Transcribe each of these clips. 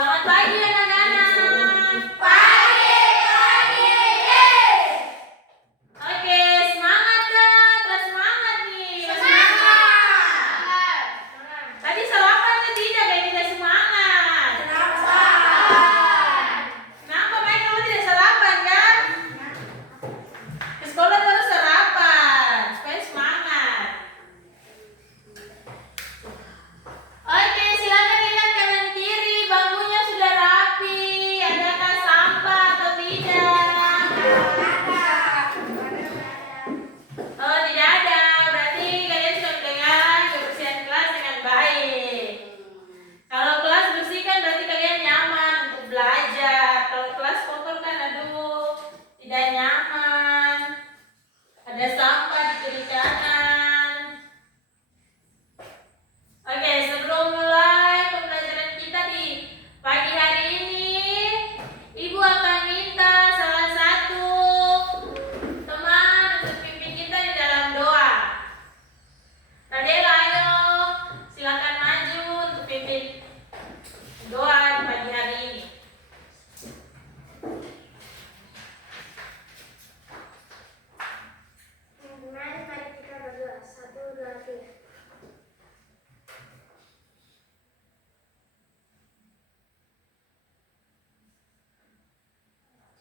Selamat pagi anak-anak. Pagi, pagi, Oke, semangat Kak. Terus semangat nih. semangat. Tadi sarapan atau tidak kayak tidak semangat? Sarapan. Kenapa Mike kamu tidak sarapan kan? Ke sekolah terus sarapan supaya semangat. Oke, silakan lihat kanan kiri, bangkunya sudah rapi. Adakah sampah atau tidak? Oh, tidak ada. Berarti kalian sudah mendengar kebersihan kelas dengan baik. Kalau kelas bersih kan berarti kalian nyaman untuk belajar. Kalau kelas kotor kan aduh, tidak nyaman. Ada sampah di kiri kanan. Oke, sebelum mulai pembelajaran kita di pagi hari ini, Ibu akan minta salah satu teman untuk pimpin kita di dalam doa. Radela, ayo, silakan maju untuk pimpin doa di pagi hari ini. Mari kita berdoa. 1, 2, 3.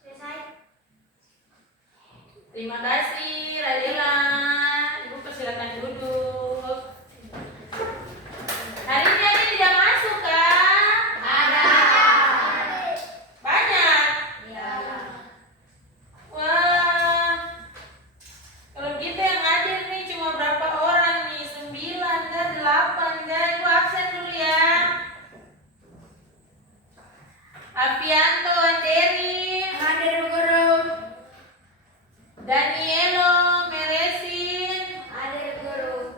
Selesai. Terima kasih, Radela. Ibu persilakan duduk. Hari ini ada yang tidak masuk kan? Ada. Banyak. Ya. Wah, kalau kita yang hadir nih cuma berapa orang nih? 9 dan 8 dan Ibu absen dulu ya. Afianto Anderi, Hadir guru. Danielo Meresin, Hadir guru.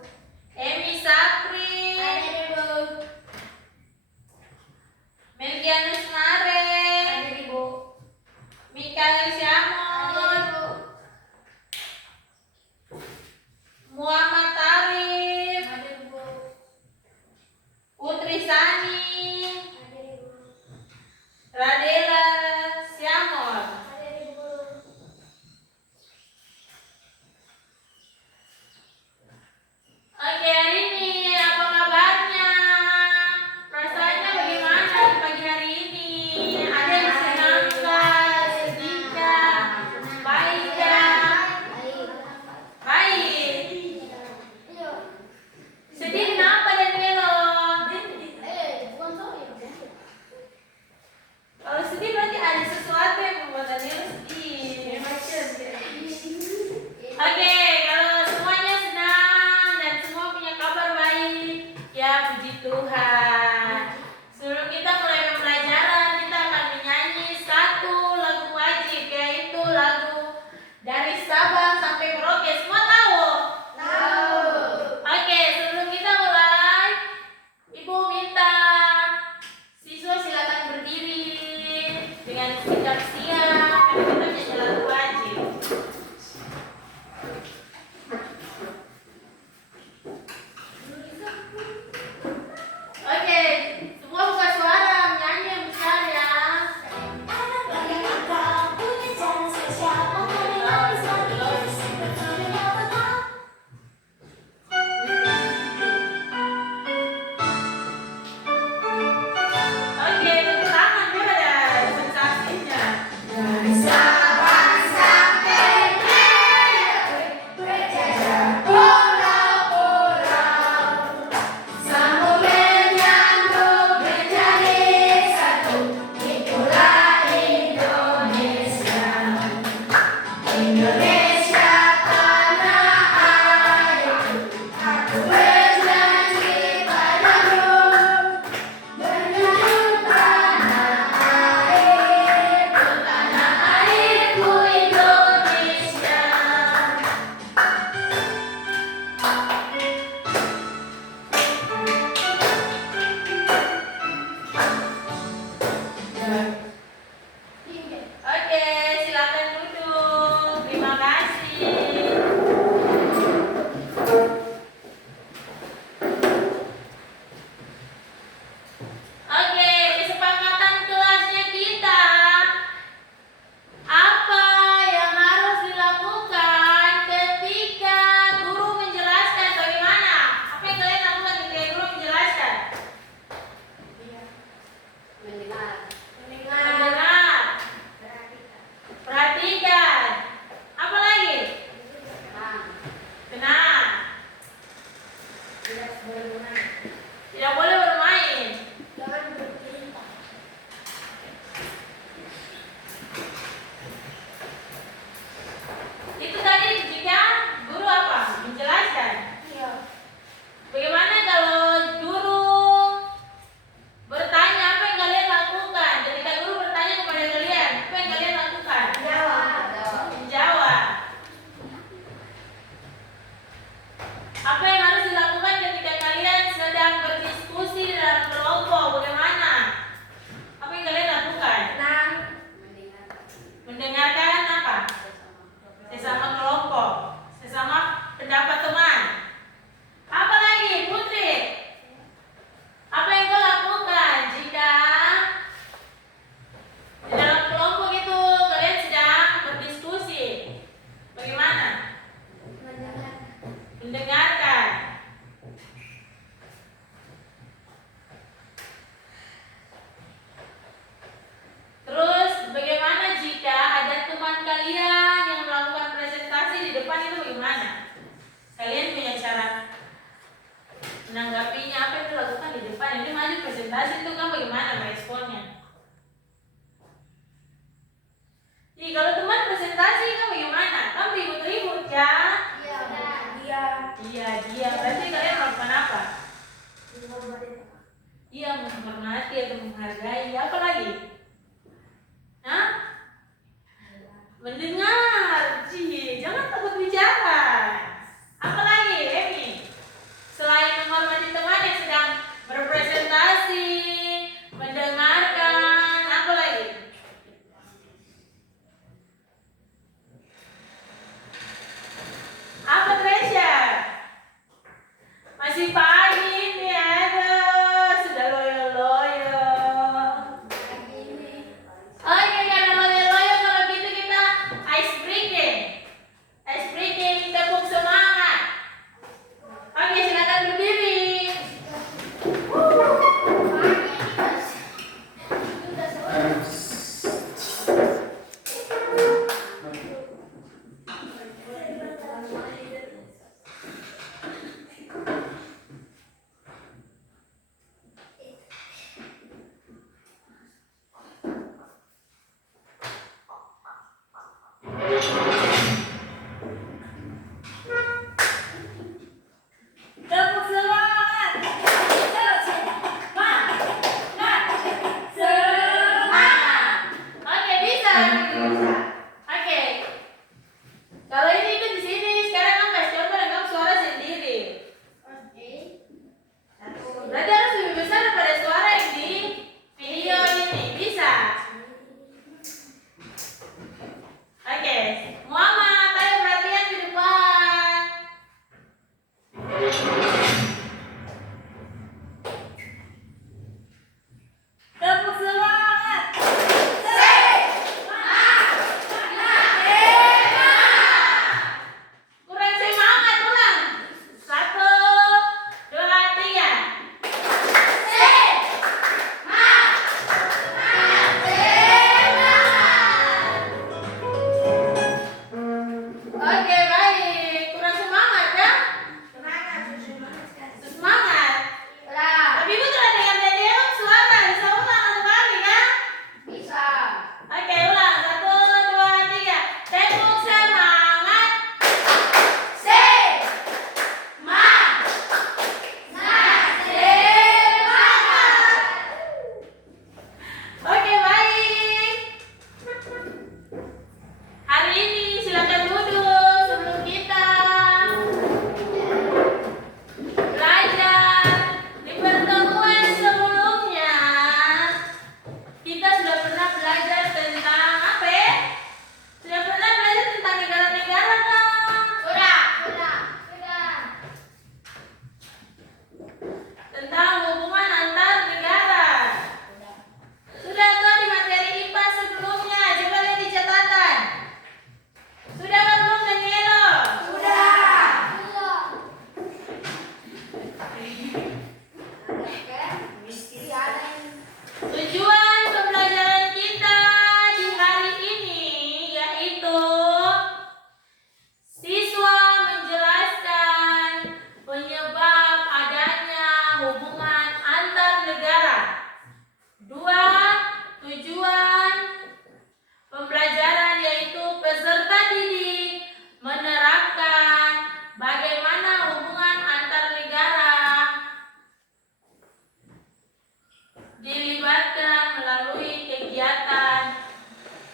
Emi Sapri, Hadir ibu. Melgianus Mare, Hadir ibu. Mikael Syamon, Hadir ibu. Muhammad Tarif, Hadir ibu. Putri Sani, Hadir ibu. Radela,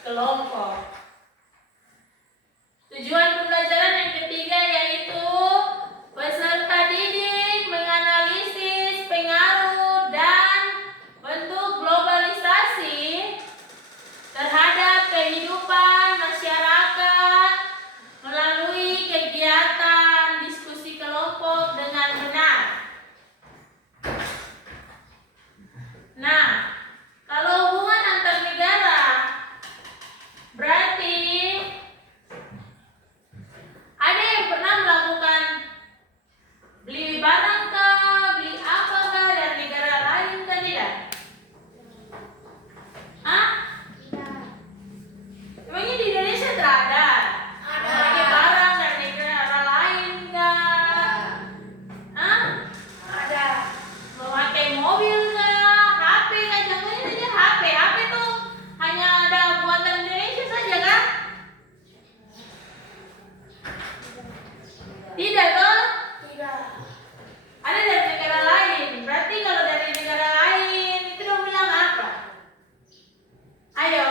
kelompok. Tujuan pembelajaran yang ketiga yaitu peserta didik menganalisis pengaruh dan bentuk globalisasi terhadap kehidupan masyarakat melalui kegiatan diskusi kelompok dengan benar. Nah, kalau hubungan antar negara berarti ada yang pernah melakukan beli barang kah, beli apa kah dari negara lain kah tidak? Hah? Tidak. Emangnya di Indonesia tidak ada? Ada. Beli barang dari negara lain kah? Hah? Ada. Memakai mobil kah? HP kah? Contohnya saja HP. HP tuh hanya ada buatan Indonesia saja kan? Tidak toh? Tidak. Ada dari negara lain. Berarti kalau dari negara lain itu dong bilang apa? Ayo,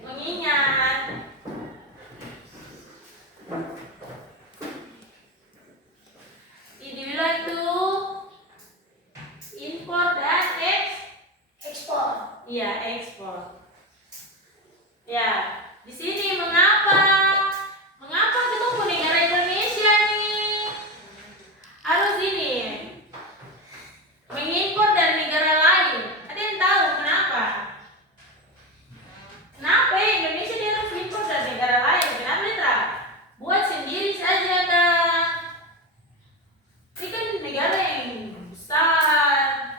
mengingat. Dibilang tuh impor dan Ekspor. iya ekspor. Ya, di sini mengapa? Mengapa ketemu negara Indonesia nih? Harus ini mengimpor dari negara lain. Ada yang tahu kenapa? Kenapa ya Indonesia dia harus impor dari negara lain? Kenapa tidak buat sendiri saja kah? Ini kan negara yang besar.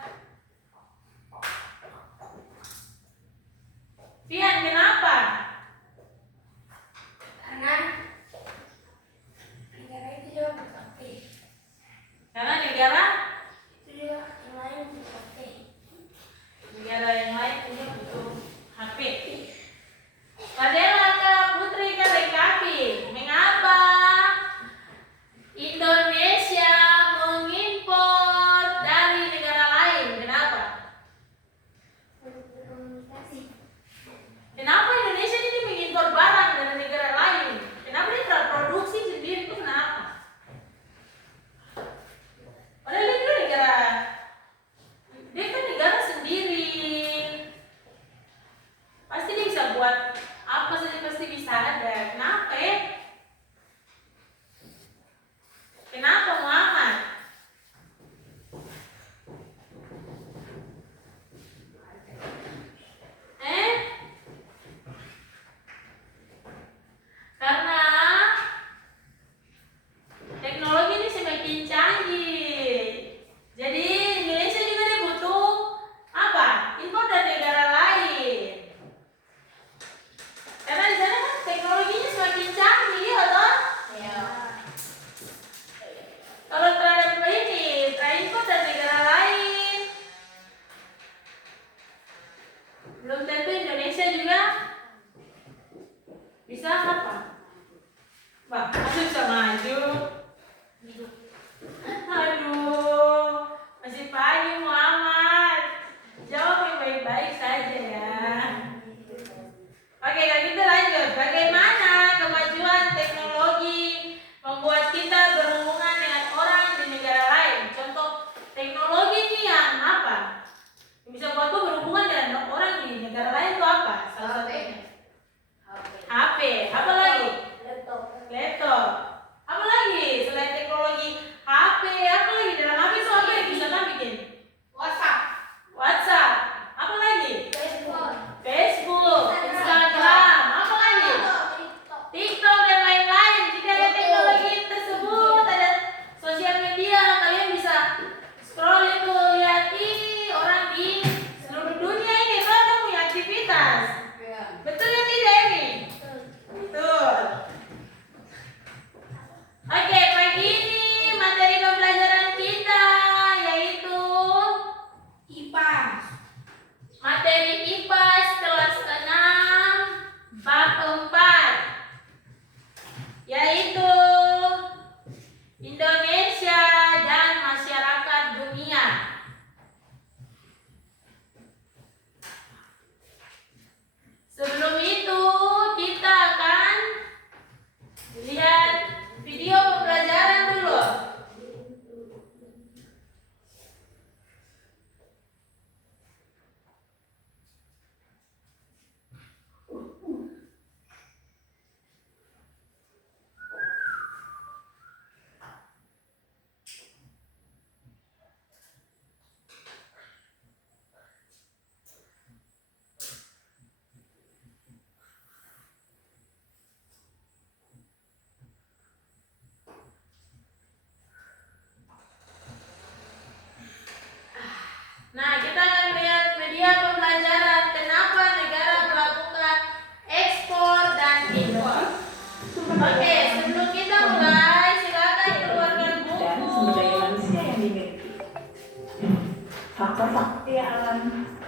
faktor alam,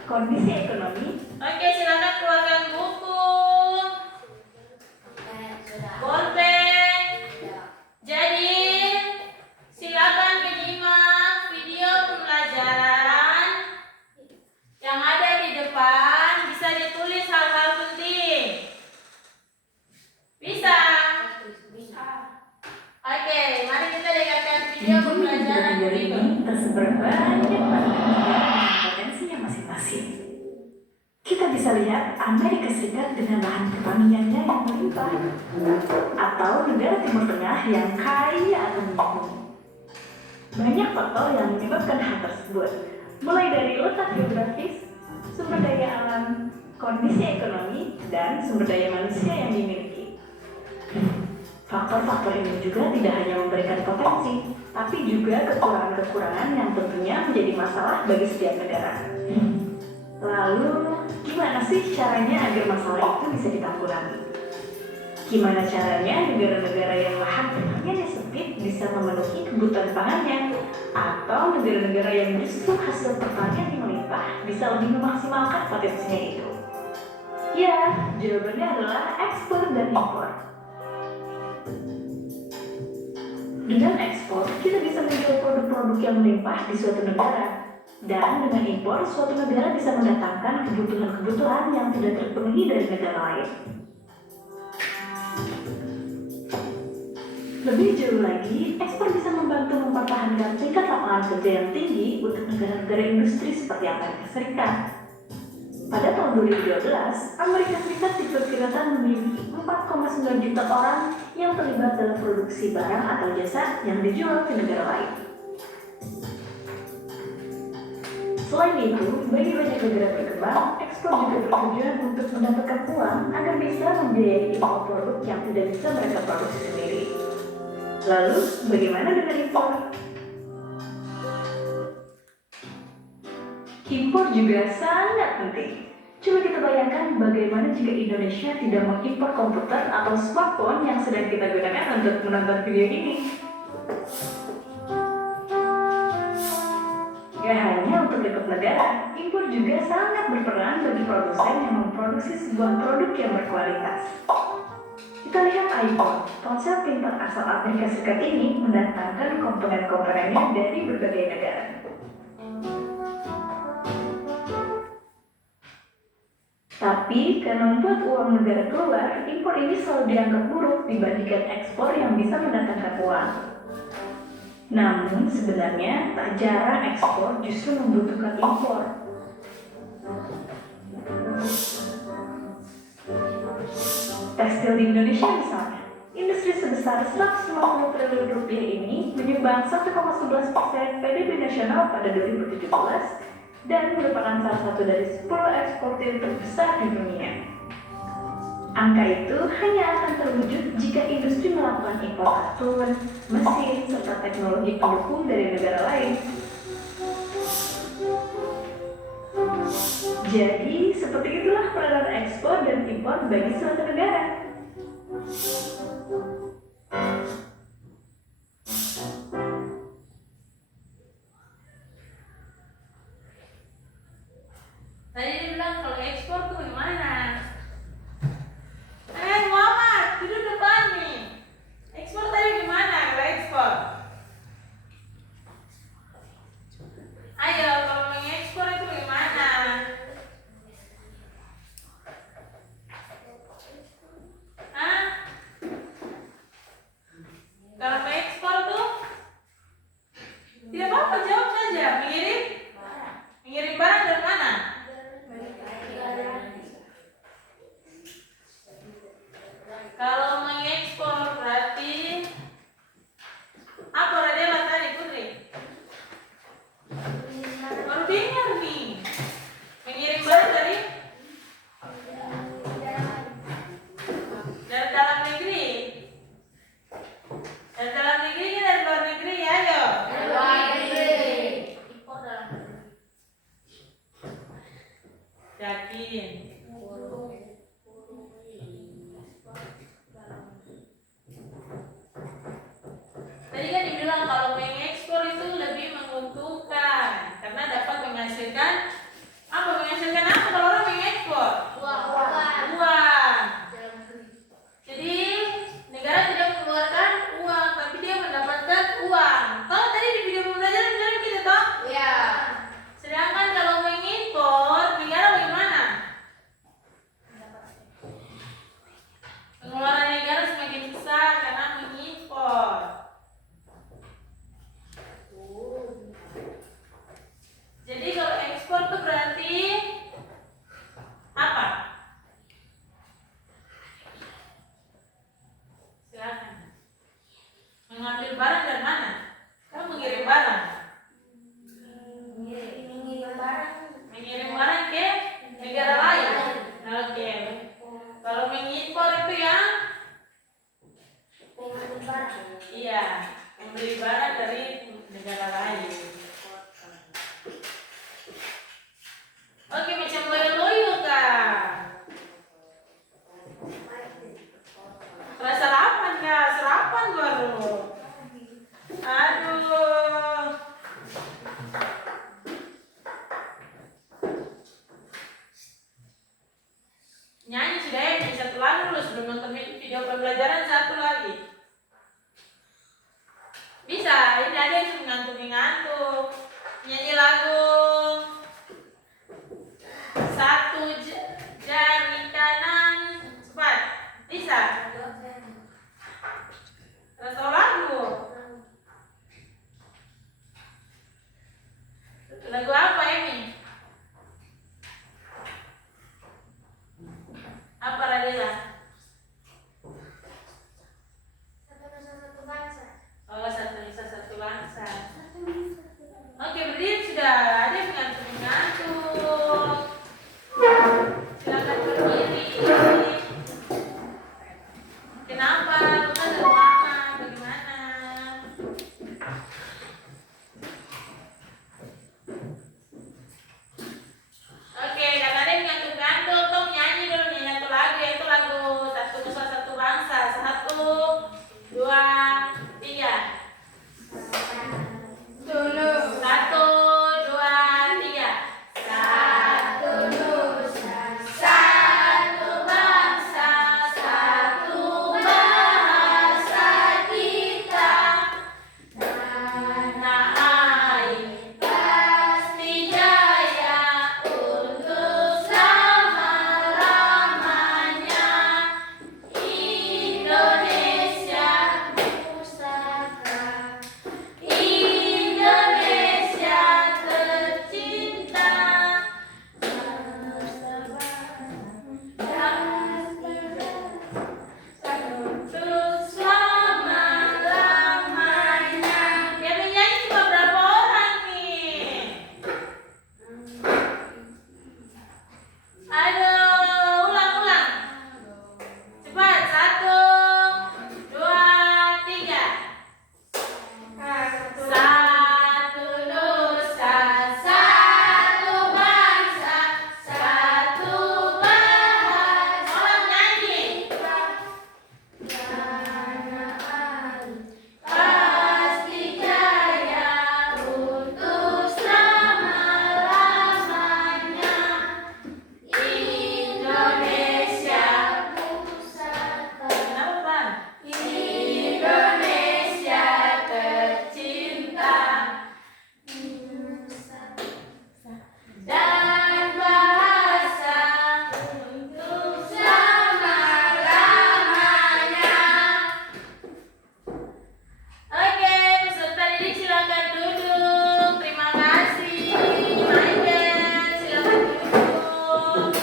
kondisi ekonomi. Oke, silakan keluarkan buku, bolpen. Jadi, silakan menyimak video pembelajaran yang ada di depan. Bisa ditulis hal-hal penting. Bisa? Oke, mari kita dengarkan video pembelajaran berikut. Tersebar banyak banget negara dengan potensinya masing-masing. Kita bisa lihat Amerika Serikat dengan lahan pertaniannya yang melimpah, atau negara Timur Tengah yang kaya akan minyak. Banyak faktor yang menyebabkan hal tersebut, mulai dari letak geografis, sumber daya alam, kondisi ekonomi, dan sumber daya manusia yang dimiliki. Faktor-faktor ini juga tidak hanya memberikan potensi, tapi juga kekurangan-kekurangan yang tentunya menjadi masalah bagi setiap negara. Lalu, gimana sih caranya agar masalah itu bisa ditanggulangi? Gimana caranya negara-negara yang lahan pertaniannya sempit bisa memenuhi kebutuhan pangannya? Atau negara-negara yang justru hasil pertanian yang melimpah bisa lebih memaksimalkan potensinya itu? Ya, jawabannya adalah ekspor dan impor. Dengan ekspor, kita bisa menjual produk-produk yang melimpah di suatu negara. Dan dengan impor, suatu negara bisa mendatangkan kebutuhan-kebutuhan yang tidak terpenuhi dari negara lain. Lebih jauh lagi, ekspor bisa membantu mempertahankan tingkat lapangan kerja yang tinggi untuk negara-negara industri seperti Amerika Serikat. Pada tahun 2012, Amerika Serikat diperkirakan memiliki 4,9 juta orang yang terlibat dalam produksi barang atau jasa yang dijual ke negara lain. Selain itu, bagi banyak negara berkembang, ekspor juga bertujuan untuk mendapatkan uang agar bisa membiayai impor produk yang tidak bisa mereka produksi sendiri. Lalu, bagaimana dengan impor? Impor juga sangat penting. Coba kita bayangkan bagaimana jika Indonesia tidak mengimpor komputer atau smartphone yang sedang kita gunakan untuk menonton video ini. Gak hanya untuk lingkup negara, impor juga sangat berperan bagi produsen yang memproduksi sebuah produk yang berkualitas. Kita lihat iPhone, ponsel pintar asal Amerika Serikat ini mendatangkan komponen-komponennya dari berbagai negara. Tapi karena membuat uang negara keluar, impor ini selalu dianggap buruk dibandingkan ekspor yang bisa mendatangkan uang. Namun sebenarnya tak jarang ekspor justru membutuhkan impor. Tekstil di Indonesia misalnya, industri sebesar 150 triliun rupiah ini menyumbang 1,11% PDB nasional pada 2017 dan merupakan salah satu dari 10 eksportir terbesar di dunia. Angka itu hanya akan terwujud jika industri melakukan impor katun, mesin, serta teknologi pendukung dari negara lain. Jadi, seperti itulah peranan ekspor dan impor bagi suatu negara. Tadi dia bilang kalau ekspor tuh gimana? Muhammad, duduk depan nih. Ekspor tadi gimana kalau ekspor? Ayo, kalau mengekspor itu gimana? Hah? Kalau mengekspor tuh tidak apa-apa, jawab saja. Mengirim barang dari mana? Kalau mengekspor berarti apa Radela tadi Putri? Baru dengar nih. Mengirim barang dari dalam negeri. Dari dalam negeri ke dari luar negeri ya, ayo. Dari luar negeri. Impor dalam negeri. Yakin. Tadi kan dibilang kalau mengekspor itu lebih menguntungkan karena dapat menghasilkan Iya, membeli barang dari negara lain. Oke, macam loyo-loyo kak. Kelas sarapan kak, sarapan baru. Aduh. Nyanyi sudah ya, nyanyi satu lagu dulu sebelum nonton video pembelajaran satu lagi. Bisa, ini ada yang sudah ngantuk. Nyanyi lagu satu jari kanan, cepat. Bisa? Terus lagu. Lagu apa ini? Apa Radela? Satu nusa satu bangsa. Oh, satu nusa satu bangsa. Oke, berdiri sudah. Ada yang ngantuk. Silakan berdiri. Kenapa? Bukan dari mama. Bagaimana? Oke, karena ada yang ngantuk-ngantuk, tolong nyanyi dulu nih satu lagu, yaitu lagu Satu Nusa Satu Bangsa. 1, 2, 3. Dulu. 1, 2, 3. Satu nusa, satu bangsa, satu bahasa kita. Tanah air pasti jaya untuk selama-lamanya. Indonesia pusaka, Indonesia tercinta. Untuk selama-lamanya. Yang menyanyi cuma berapa orang nih? Aduh, ulang. Cepat, 1, 2, 3. Satu nusa, satu bangsa, satu bahasa. Orang nyanyi. Pasti jaya untuk selama-lamanya. Indonesia pusaka. Kenapa, Pan? Indonesia tercinta. Dan bahasa untuk selama-lamanya. Oke, peserta didik silakan duduk. Terima kasih. Michael, silakan duduk.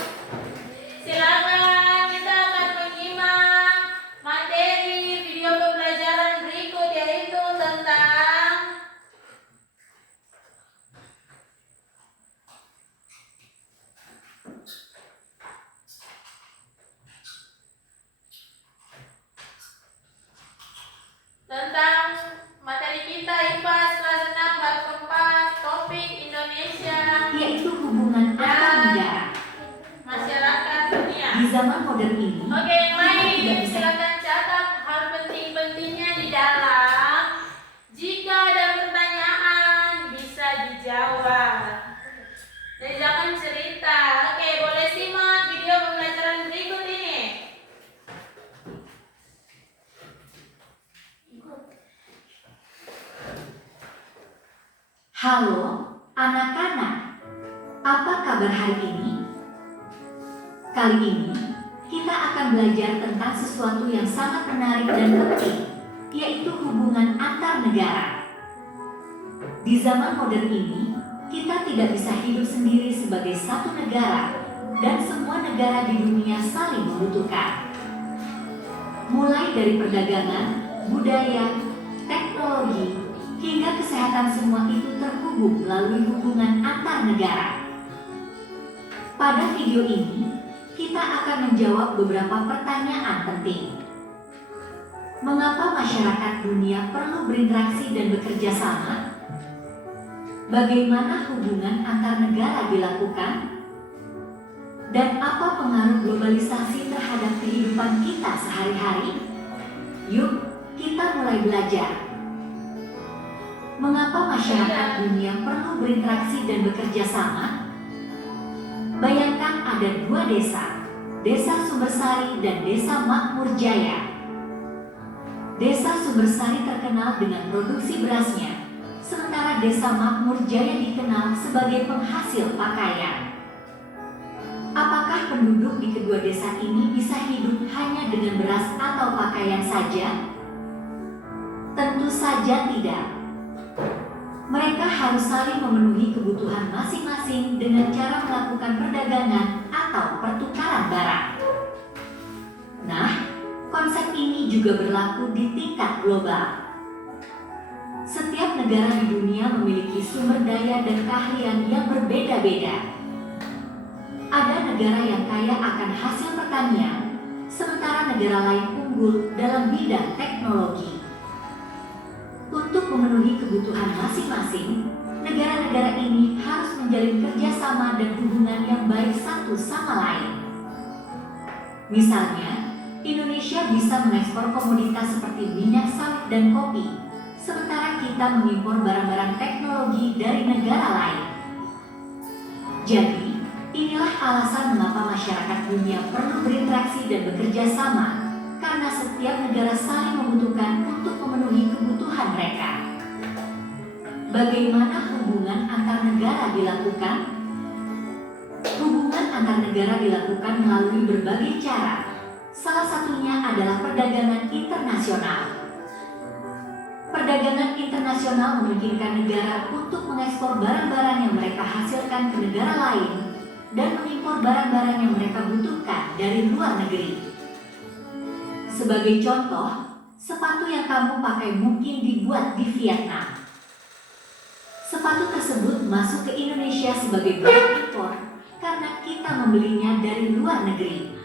Silakan, kita akan menyimak materi video pembelajaran berikut, yaitu tentang materi kita IPA kelas 6 bab 4, topik Indonesia Yaitu hubungan antar negara. masyarakat dunia. Di zaman modern ini, Oke, yang kita tidak lain bisa silakan catat hal penting-pentingnya di dalam. Jika ada pertanyaan bisa dijawab. Dan jangan cerita. Oke, boleh simak video pembelajaran berikut ini. Halo, anak-anak. Apa kabar hari ini? Kali ini, kita akan belajar tentang sesuatu yang sangat menarik dan penting, yaitu hubungan antar negara. Di zaman modern ini, kita tidak bisa hidup sendiri sebagai satu negara, dan semua negara di dunia saling membutuhkan. Mulai dari perdagangan, budaya, teknologi, hingga kesehatan, semua itu terhubung melalui hubungan antar negara. Pada video ini, kita akan menjawab beberapa pertanyaan penting. Mengapa masyarakat dunia perlu berinteraksi dan bekerja sama? Bagaimana hubungan antar negara dilakukan? Dan apa pengaruh globalisasi terhadap kehidupan kita sehari-hari? Yuk, kita mulai belajar. Mengapa masyarakat dunia perlu berinteraksi dan bekerja sama? Bayangkan ada dua desa, Desa Sumbersari dan Desa Makmur Jaya. Desa Sumbersari terkenal dengan produksi berasnya, sementara Desa Makmur Jaya dikenal sebagai penghasil pakaian. Apakah penduduk di kedua desa ini bisa hidup hanya dengan beras atau pakaian saja? Tentu saja tidak. Mereka harus saling memenuhi kebutuhan masing-masing dengan cara melakukan perdagangan atau pertukaran barang. Nah, konsep ini juga berlaku di tingkat global. Setiap negara di dunia memiliki sumber daya dan keahlian yang berbeda-beda. Ada negara yang kaya akan hasil pertanian, sementara negara lain unggul dalam bidang teknologi. Untuk memenuhi kebutuhan masing-masing, negara-negara ini harus menjalin kerjasama dan hubungan yang baik satu sama lain. Misalnya, Indonesia bisa mengekspor komoditas seperti minyak sawit dan kopi, sementara kita mengimpor barang-barang teknologi dari negara lain. Jadi, inilah alasan mengapa masyarakat dunia perlu berinteraksi dan bekerja sama, karena setiap negara saling membutuhkan untuk memenuhi kebutuhan mereka. Bagaimana hubungan antar negara dilakukan? Hubungan antar negara dilakukan melalui berbagai cara. Salah satunya adalah perdagangan internasional. Perdagangan internasional memungkinkan negara untuk mengekspor barang-barang yang mereka hasilkan ke negara lain dan mengimpor barang-barang yang mereka butuhkan dari luar negeri. Sebagai contoh, sepatu yang kamu pakai mungkin dibuat di Vietnam. Sepatu tersebut masuk ke Indonesia sebagai barang impor karena kita membelinya dari luar negeri.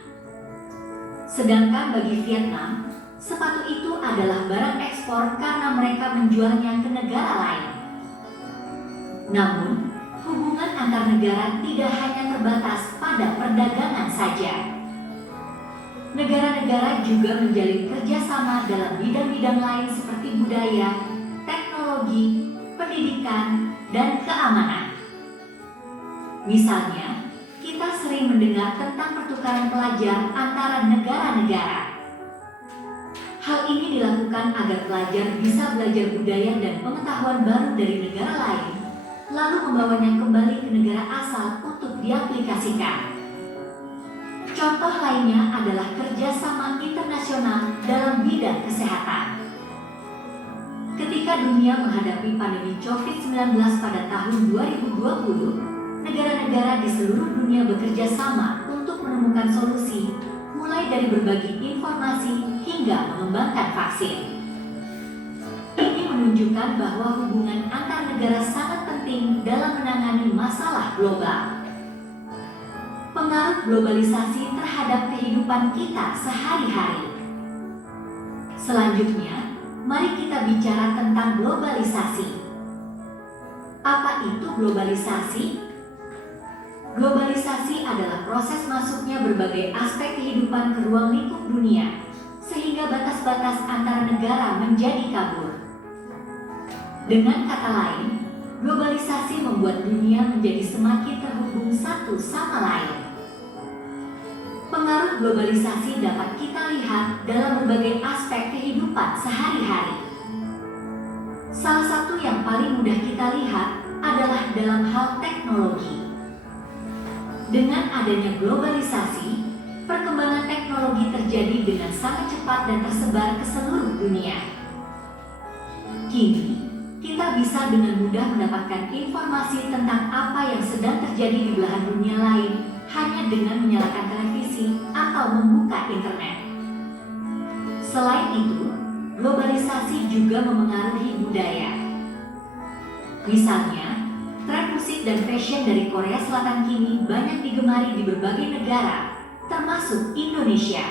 Sedangkan bagi Vietnam, sepatu itu adalah barang ekspor karena mereka menjualnya ke negara lain. Namun, hubungan antar negara tidak hanya terbatas pada perdagangan saja. Negara-negara juga menjalin kerjasama dalam bidang-bidang lain seperti budaya, teknologi, pendidikan, dan keamanan. Misalnya, kita sering mendengar tentang pertukaran pelajar antara negara-negara. Hal ini dilakukan agar pelajar bisa belajar budaya dan pengetahuan baru dari negara lain, lalu membawanya kembali ke negara asal untuk diaplikasikan. Contoh lainnya adalah kerjasama internasional dalam bidang kesehatan. Ketika dunia menghadapi pandemi COVID-19 pada tahun 2020, negara-negara di seluruh dunia bekerja sama untuk menemukan solusi, mulai dari berbagi informasi hingga mengembangkan vaksin. Ini menunjukkan bahwa hubungan antar negara sangat penting dalam menangani masalah global. Pengaruh globalisasi terhadap kehidupan kita sehari-hari. Selanjutnya, mari kita bicara tentang globalisasi. Apa itu globalisasi? Globalisasi adalah proses masuknya berbagai aspek kehidupan ke ruang lingkup dunia, sehingga batas-batas antar negara menjadi kabur. Dengan kata lain, globalisasi membuat dunia menjadi semakin terhubung satu sama lain. Pengaruh globalisasi dapat kita lihat dalam berbagai aspek kehidupan sehari-hari. Salah satu yang paling mudah kita lihat adalah dalam hal teknologi. Dengan adanya globalisasi, perkembangan teknologi terjadi dengan sangat cepat dan tersebar ke seluruh dunia. Kini, kita bisa dengan mudah mendapatkan informasi tentang apa yang sedang terjadi di belahan dunia lain hanya dengan menyalakan televisi atau membuka internet. Selain itu, globalisasi juga memengaruhi budaya. Misalnya, tren musik dan fashion dari Korea Selatan kini banyak digemari di berbagai negara, termasuk Indonesia.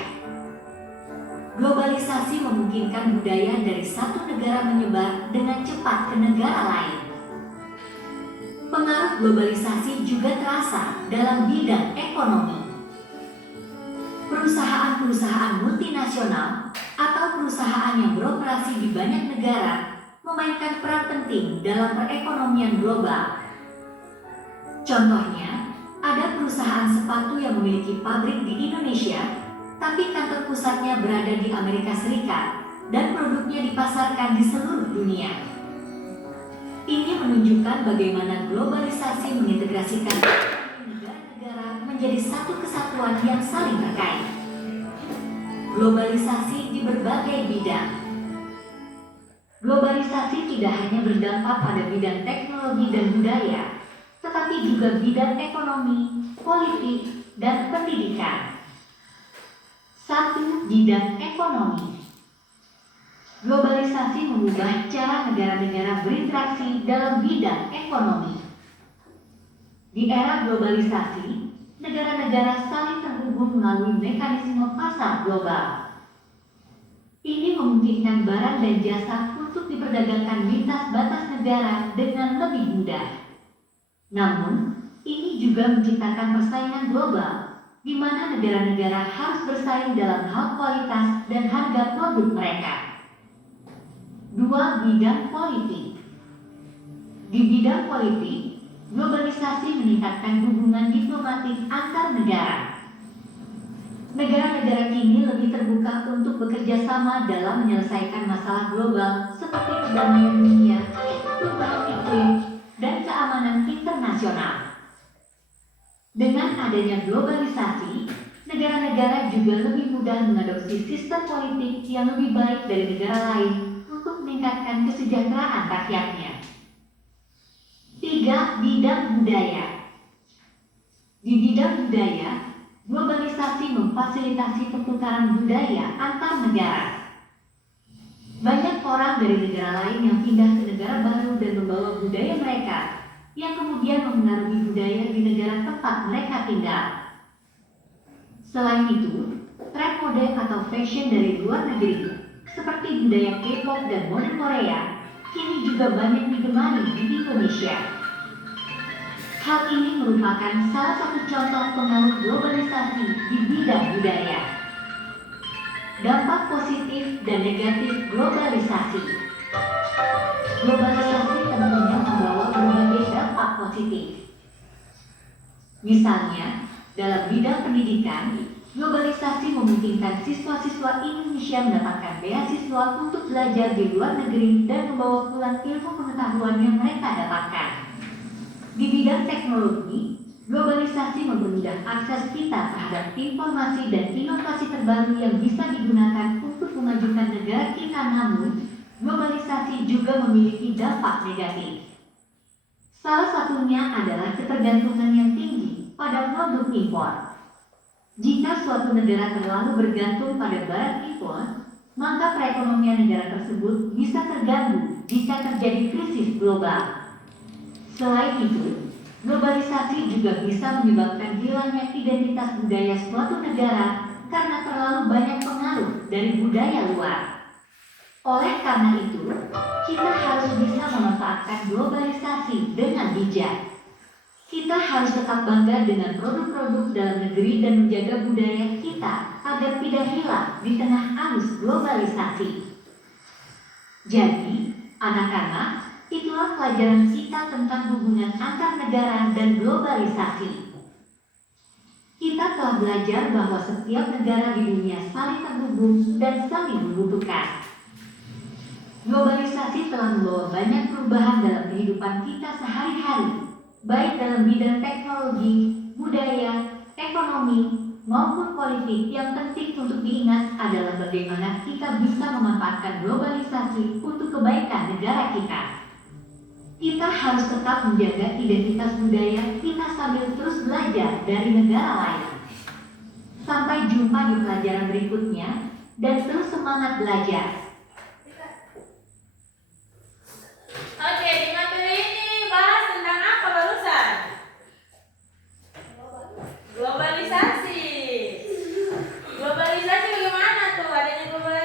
Globalisasi memungkinkan budaya dari satu negara menyebar dengan cepat ke negara lain. Pengaruh globalisasi juga terasa dalam bidang ekonomi. Perusahaan-perusahaan multinasional atau perusahaan yang beroperasi di banyak negara memainkan peran penting dalam perekonomian global. Contohnya, ada perusahaan sepatu yang memiliki pabrik di Indonesia, tapi kantor pusatnya berada di Amerika Serikat dan produknya dipasarkan di seluruh dunia. Ini menunjukkan bagaimana globalisasi mengintegrasikan negara-negara menjadi satu kesatuan yang saling terkait. Globalisasi di berbagai bidang. Globalisasi tidak hanya berdampak pada bidang teknologi dan budaya, tetapi juga bidang ekonomi, politik, dan pendidikan. 1. Bidang ekonomi. Globalisasi mengubah cara negara-negara berinteraksi dalam bidang ekonomi. Di era globalisasi, negara-negara saling terhubung melalui mekanisme pasar global. Ini memungkinkan barang dan jasa untuk diperdagangkan lintas batas negara dengan lebih mudah. Namun, ini juga menciptakan persaingan global, di mana negara-negara harus bersaing dalam hal kualitas dan harga produk mereka. 2. Bidang politik. Di bidang politik, globalisasi meningkatkan hubungan diplomatik antar negara. Negara-negara kini lebih terbuka untuk bekerja sama dalam menyelesaikan masalah global seperti perdamaian dunia, perubahan iklim, dan keamanan internasional. Dengan adanya globalisasi, negara-negara juga lebih mudah mengadopsi sistem politik yang lebih baik dari negara lain untuk meningkatkan kesejahteraan rakyatnya. 3. Bidang budaya. Di bidang budaya, globalisasi memfasilitasi pertukaran budaya antar negara. Banyak orang dari negara lain yang pindah ke negara baru dan membawa budaya mereka, yang kemudian memengaruhi budaya di negara tempat mereka tinggal. Selain itu, tren mode atau fashion dari luar negeri, seperti budaya K-pop dan mode Korea, kini juga banyak digemari di Indonesia. Hal ini merupakan salah satu contoh pengaruh globalisasi di bidang budaya. Dampak positif dan negatif globalisasi. Globalisasi tentunya membawa berbagai dampak positif. Misalnya, dalam bidang pendidikan, globalisasi memungkinkan siswa-siswa Indonesia mendapatkan beasiswa untuk belajar di luar negeri dan membawa pulang ilmu pengetahuan yang mereka dapatkan. Di bidang teknologi, globalisasi mempermudah akses kita terhadap informasi dan inovasi terbaru yang bisa digunakan untuk memajukan negara kita, namun globalisasi juga memiliki dampak negatif. Salah satunya adalah ketergantungan yang tinggi pada produk impor. Jika suatu negara terlalu bergantung pada barang impor, maka perekonomian negara tersebut bisa terganggu jika terjadi krisis global. Selain itu, globalisasi juga bisa menyebabkan hilangnya identitas budaya suatu negara karena terlalu banyak pengaruh dari budaya luar. Oleh karena itu, kita harus bisa memanfaatkan globalisasi dengan bijak. Kita harus tetap bangga dengan produk-produk dalam negeri dan menjaga budaya kita agar tidak hilang di tengah arus globalisasi. Jadi, anak-anak, itulah pelajaran kita tentang hubungan antar negara dan globalisasi. Kita telah belajar bahwa setiap negara di dunia saling terhubung dan saling membutuhkan. Globalisasi telah membawa banyak perubahan dalam kehidupan kita sehari-hari, baik dalam bidang teknologi, budaya, ekonomi, maupun politik. Yang penting untuk diingat adalah bagaimana kita bisa memanfaatkan globalisasi untuk kebaikan negara kita. Kita harus tetap menjaga identitas budaya kita sambil terus belajar dari negara lain. Sampai jumpa di pelajaran berikutnya, dan terus semangat belajar. Oke, di materi ini bahas tentang apa barusan? Globalisasi. Globalisasi bagaimana tuh adanya globalisasi?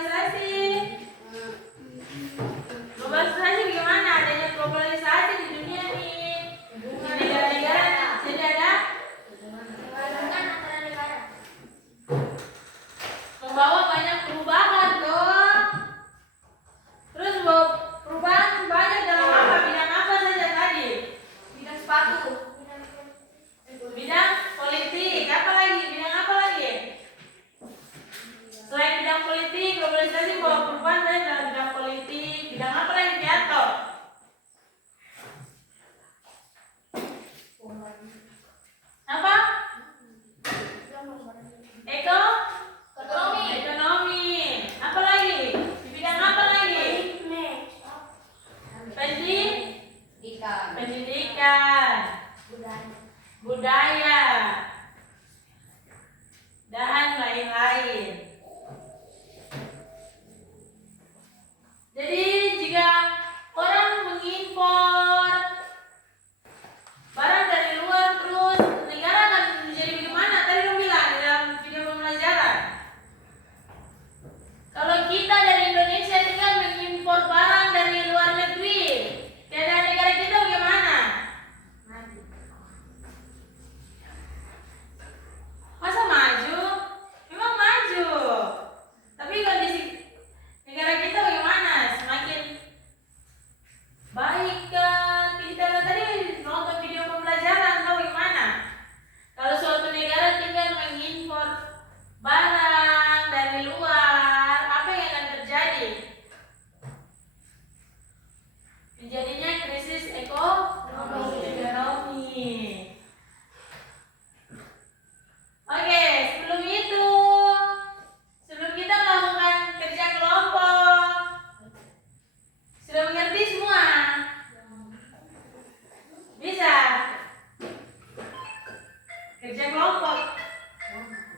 Kerja kelompok.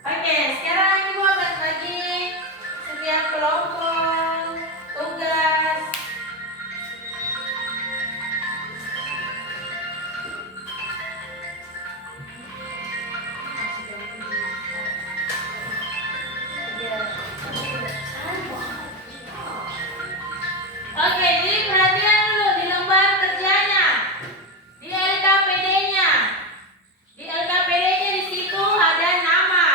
Oke, sekarang ibu akan bagi setiap kelompok tugas. Oke, jadi perhatian dulu di lembar kerjanya, di LKPD-nya. Di LKPD-nya di situ ada nama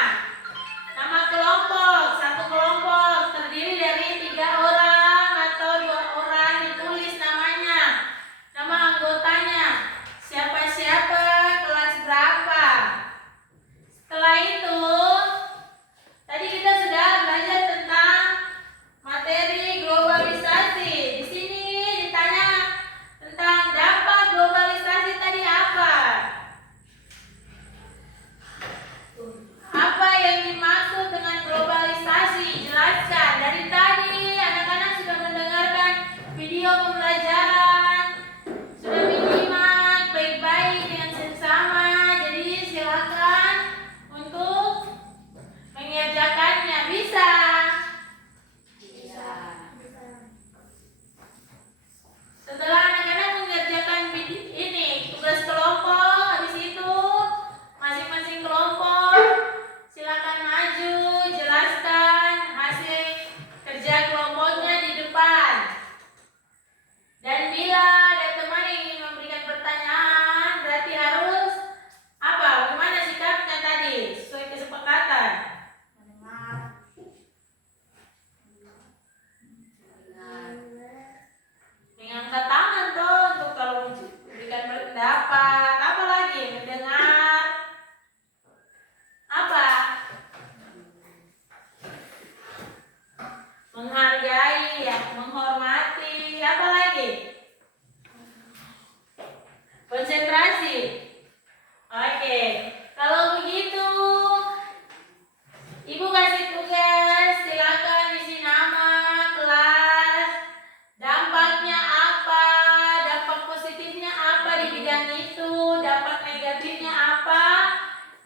kelompok. Satu kelompok terdiri dari 3 orang atau 2 orang, ditulis namanya, nama anggotanya, siapa-siapa, kelas berapa. Setelah itu, tadi kita sudah belajar tentang materi globalisasi. Di sini ditanya tentang dampak globalisasi tadi apa? Apa yang dimaksud dengan globalisasi? Jelaskan. Dari tadi anak-anak sudah mendengarkan video pembelajaran, sudah menyimak baik-baik dengan seksama. Jadi silakan untuk mengerjakannya. Bisa? Setelah anak-anak mengerjakan ini tugas kelompok, habis itu masing-masing kelompok silakan maju, jelaskan hasil kerja kelompoknya di depan. Dan bila ada teman yang ingin memberikan pertanyaan, berarti harus apa? Bagaimana sikapnya tadi sesuai kesepakatan? Mengangkat tangan tuh untuk kalau memberikan pendapat. Apa lagi? Mendengar. Apa? Menghargai, ya, menghormati. Apa lagi? Konsentrasi. Oke. Kalau begitu, Ibu kasih tugas, silakan isi nama, kelas, dampaknya apa, dampak positifnya apa di bidang itu, dampak negatifnya apa,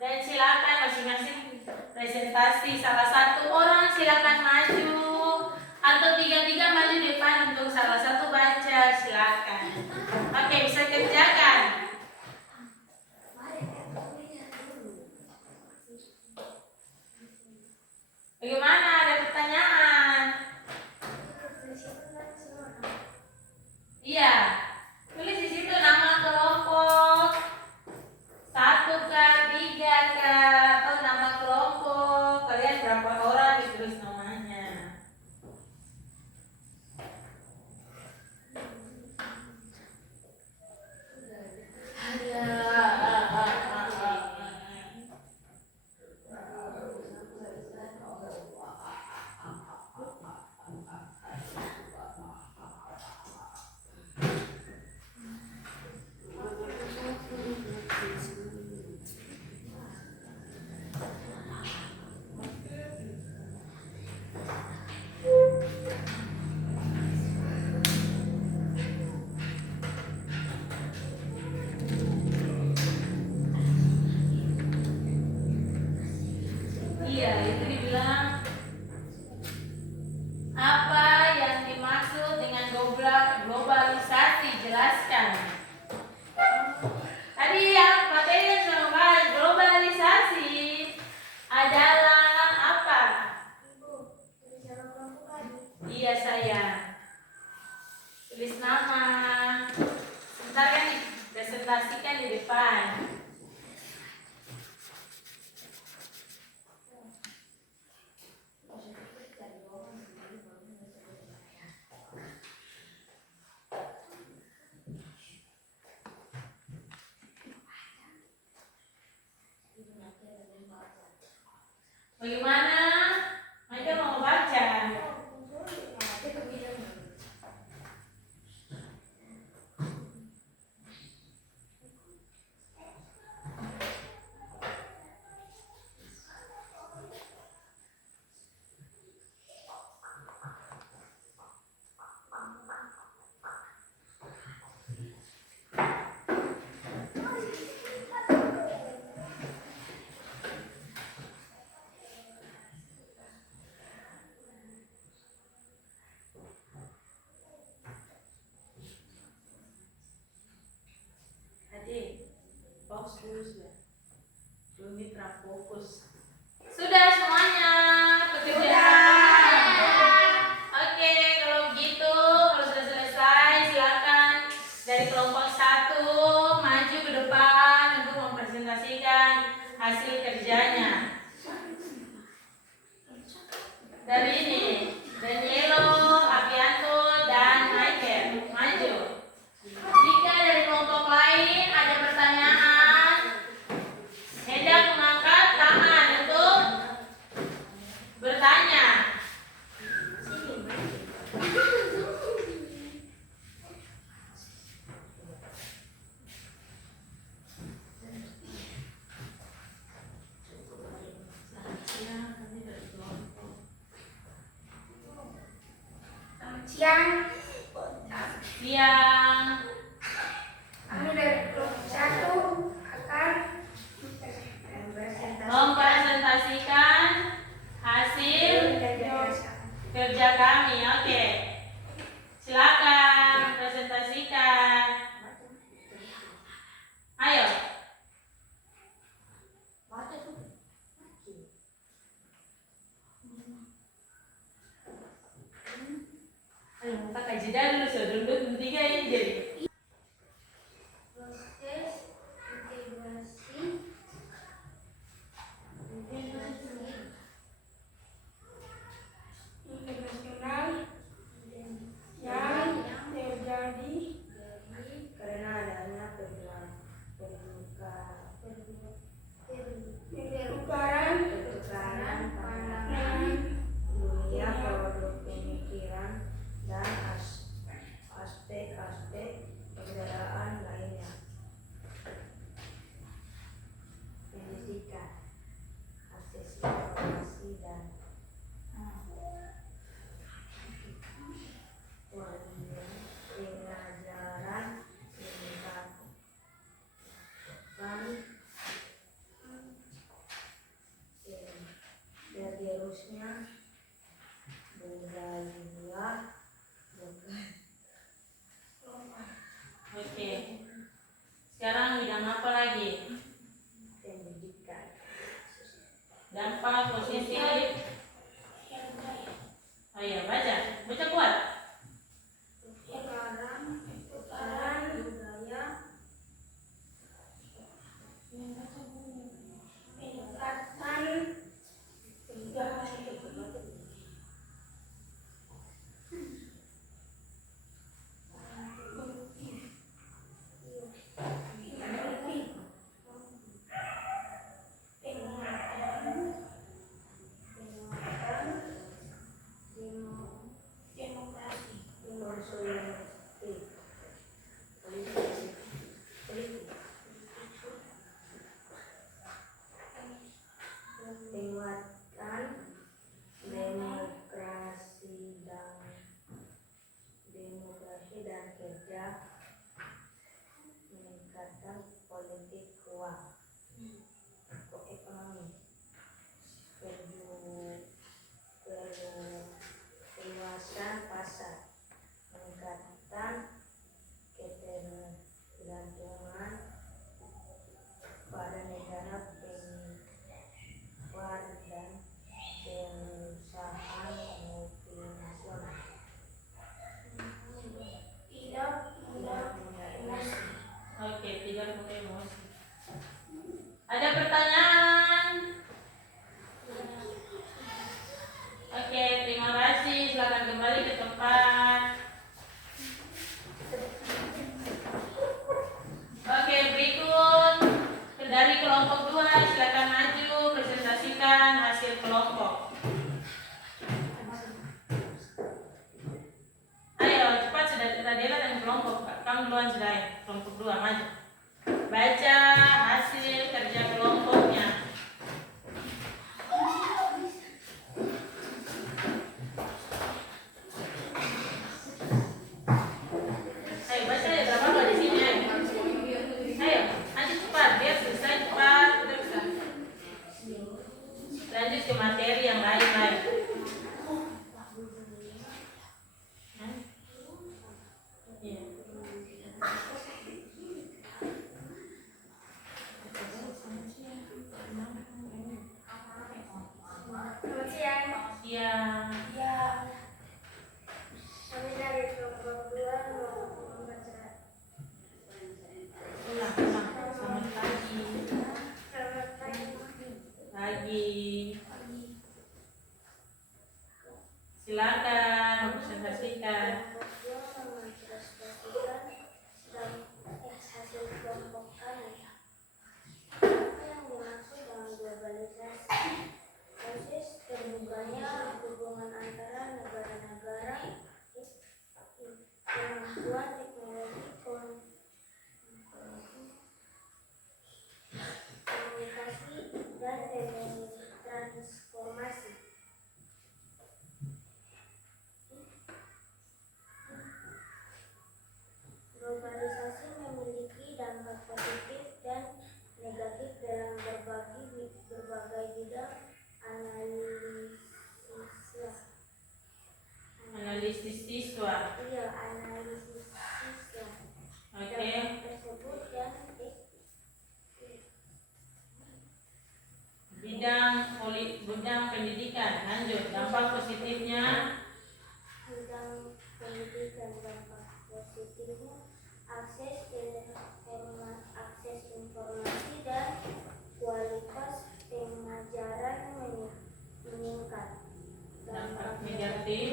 dan silakan masing-masing presentasi. Salah satu orang silakan maju atau 3-3 maju depan untuk salah satu baca, silakan. Oke, bisa kerjakan. Bagaimana? Ada pertanyaan? Iya, tulis di situ nama kelompok, 1 kah, 3 kah, atau nama kelompok, kalian berapa orang, ditulis namanya. Iya, itu dibilang apa yang dimaksud dengan globalisasi, jelaskan. Tadi yang materi yang sudah bahas, globalisasi adalah apa? Iya sayang. Tulis nama. Sebentar kan dipresentasikan di depan. Bagaimana? Mereka mau baca. kurang fokus. Sudah semuanya pekerjaan. Oke, kalau begitu, kalau sudah selesai, silakan dari kelompok 1 maju ke depan untuk mempresentasikan hasil kerjanya. Dari ini, Danielo, Abianto, dan Michael, maju. Jika dari kelompok lain ada pertanyaan, hendak mengangkat tangan untuk bertanya. Siang, Siang. kami dari kelompok 1 akan Mempresentasikan hasil kerja kami. Oke. Silakan presentasikan. Ayo. Ayo, pakai jeda dulu, duduk 3 ini jadi. proses integrasi internasional yang terjadi karena adanya pertukaran pandangan dunia produk pemikiran dan aspek-aspek keberadaan lainnya. Pendidikan, akses informasi dan pengajaran meningkatkan tergerusnya budaya. Oke. Sekarang bidang apa lagi? Pendidikan, Dampak posisi. Ayo baca kuat. tukaran budaya, peningkatan menguatkan demokrasi dan kerja, meningkatkan politik uang, ekonomi, perluasan pasar, meningkatkan ketergantungan pada negara pengeluar dan perusahaan multinasional. Tidak mudah emosi. Oke, tidak pakai emosi. Ada pertanyaan? Oke, terima kasih. Silakan kembali ke tempat. Oke, berikut dari kelompok 2 silakan maju presentasikan hasil kelompok. Ayo cepat, sudah Radela dan kelompok. Kamu duluan sudah ya. Kelompok 2 maju. Baca hasil kerja kelompoknya. Ayo baca ya, berapa nggak di sini ayo. Ayo, maju cepat biar selesai cepat. Kita bisa lanjut ke materi yang lain. Iya. siang. Kami dari kelompok 2 mau membaca. Ulang. Selamat pagi. Selamat pagi. Pagi. Silakan presentasikan. Kelompok 2 mempresentasikan hasil kelompok kami. Apa yang dimaksud dengan globalisasi? Proses terbukanya hubungan antara negara-negara, kemajuan teknologi, komunikasi, dan transformasi. Globalisasi memiliki dampak positif dan negatif dalam berbagai bidang Analisis siswa. analisis siswa. Oke. Dampak tersebut dan Bidang pendidikan. Lanjut. Dampak positifnya. bidang pendidikan, dampak positifnya akses informasi dan kualitas pengajaran meningkat. Dampak negatif.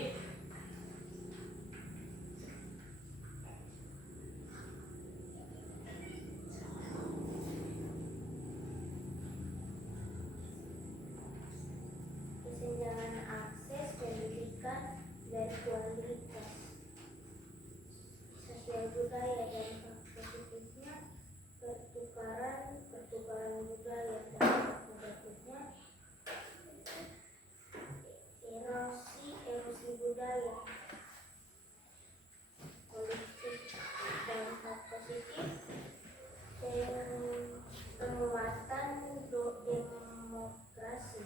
Kesenjangan akses pendidikan berkualitas. Sosial budaya, dampak positifnya pertukaran budaya, dampak negatifnya erosi budaya. Politik, dampak positif penguatan demokrasi.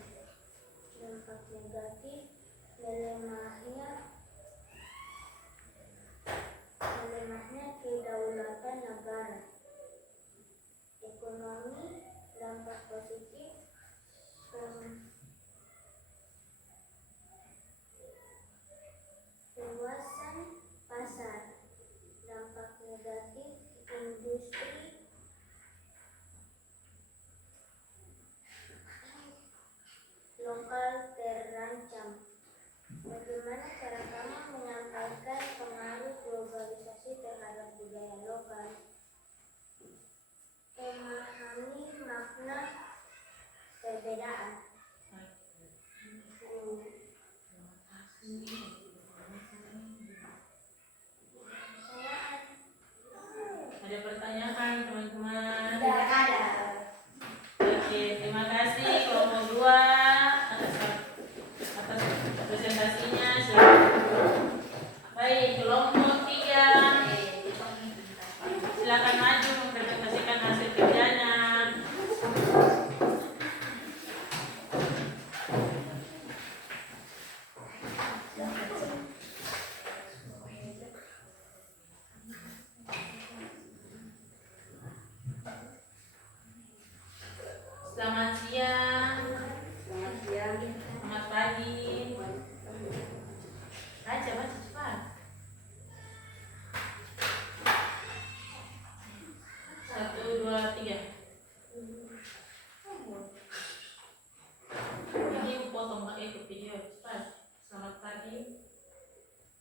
Dampak negatif melemahnya kedaulatan negara. Ekonomi, dampak positif perluasan pasar. Dampak negatif industri lokal terancam. Bagaimana cara kamu menyampaikan pengaruh globalisasi terhadap budaya lokal? Memahami makna perbedaan. Ada pertanyaan teman-teman? Tidak ada. Oke, terima kasih kelompok 2 atas presentasinya. Silakan. Baik, kelompok 3 silakan maju mempresentasikan hasil kerjanya. Selamat siang. Selamat pagi. Baca cepat. 1, 2, 3. Ini potong ikut video cepat. Selamat pagi.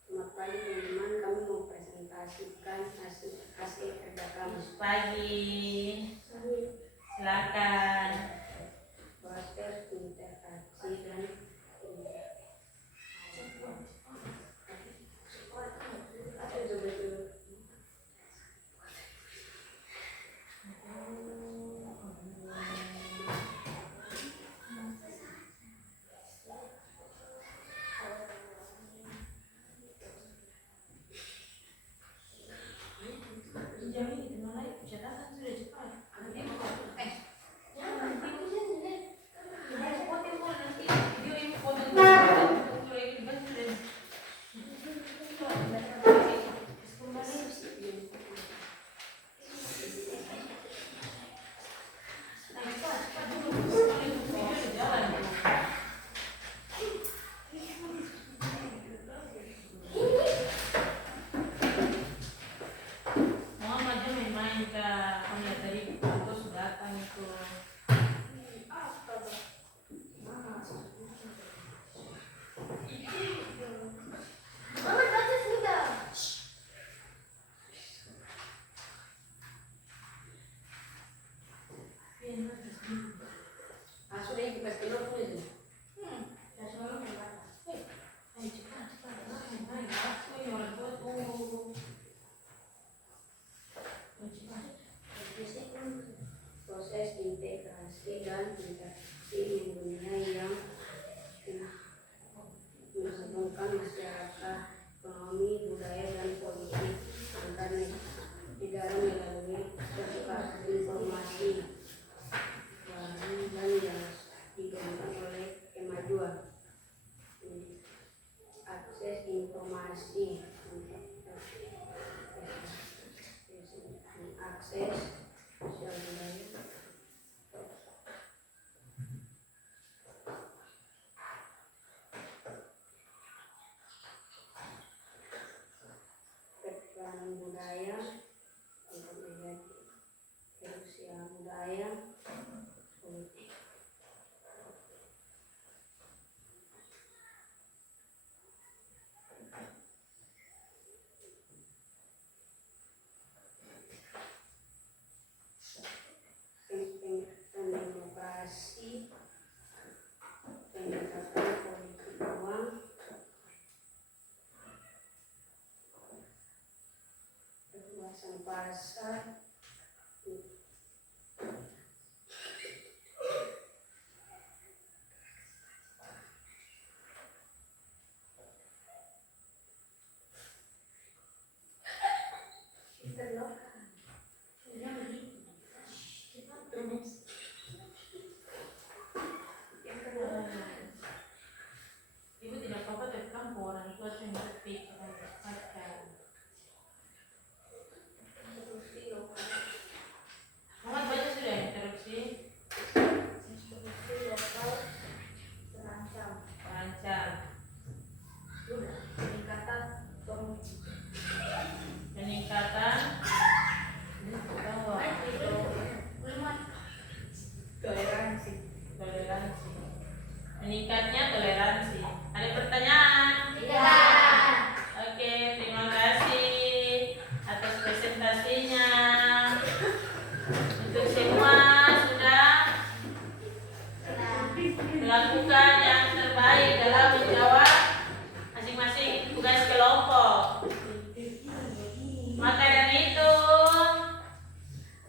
Selamat pagi teman-teman, kami mau presentasikan hasil kerja kami. Selamat pagi. Silakan. Proses interaksi dan Jam ini dimana? Catatan sudah pas telur tulis. Proses integrasi dan interaksi di dunia yang menghubungkan masyarakat, ekonomi, budaya, dan politik antar negara melalui sertifikat informasi baru dan yang digunakan oleh kemajuan. Akses informasi, akses sosial budaya. Perkembangan budaya untuk melihat sosial budaya politik. Demokrasi, pendekatan politik uang, kebebasan pasar, Ibu tidak apa-apa terekam orang itu harus yang ngerti Muhammad baca sudah interupsi Instruksi lokal terancam. Peningkatan peningkatan toleransi. toleransi, meningkatnya toleransi. Ada pertanyaan? Tidak. Oke, terima kasih atas presentasinya. Untuk semua sudah melakukan yang terbaik dalam menjawab masing-masing tugas kelompok. Maka dari itu,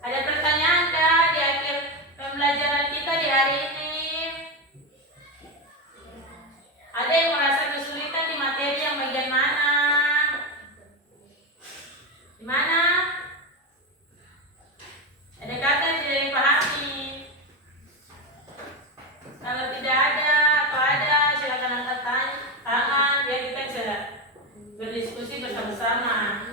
ada pertanyaan kah di akhir pembelajaran kita di hari ini? Ada yang merasa kesulitan di materi yang bagian mana? Di mana? Ada kata yang tidak dipahami? Kalau tidak ada atau ada, silakan angkat tangan biar kita bisa berdiskusi bersama-sama.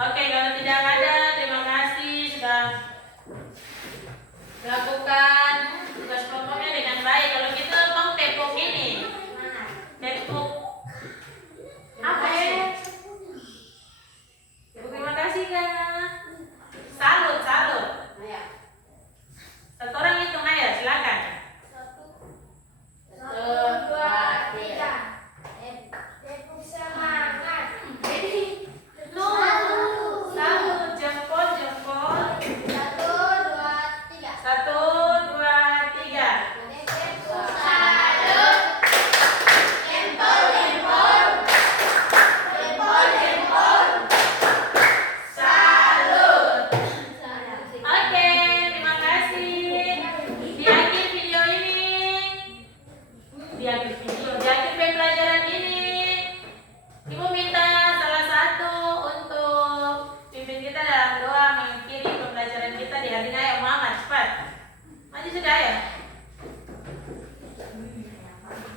Oke, kalau tidak ada, terima kasih sudah melakukan tugas kelompoknya dengan baik. Kalau gitu, tolong tepuk ini. Tepuk apa ya? Tepuk terima kasih kan? Salut. Satu orang hitung aja, silakan. 1, 2, 3. Tepuk semangat. Salut, jempol. 1, 2, 3. 1, 2, 3. Tepuk salut. Jempol. Salut. Oke, terima kasih. Di akhir video ini, di akhir pembelajaran ini, Ibu minta salah satu untuk pimpin kita dalam doa mengakhiri pembelajaran kita di hari ini. Ayo Muhammad, cepat. Maju sudah ya.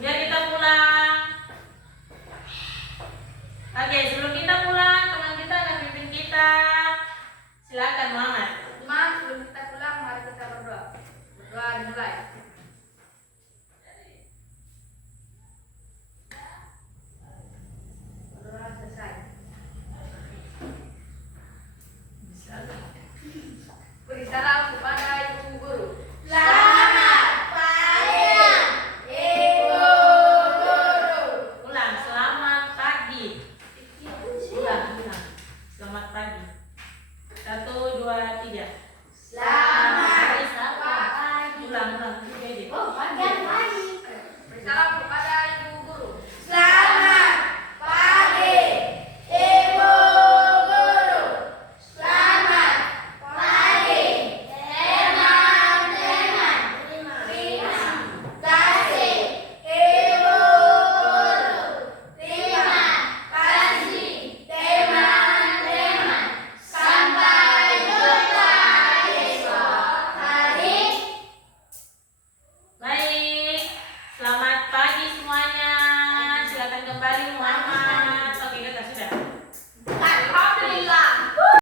Biar kita pulang. Oke, sebelum kita pulang, teman kita akan pimpin kita. Silakan Muhammad. Sebelum kita pulang, mari kita berdoa. Berdoa dimulai.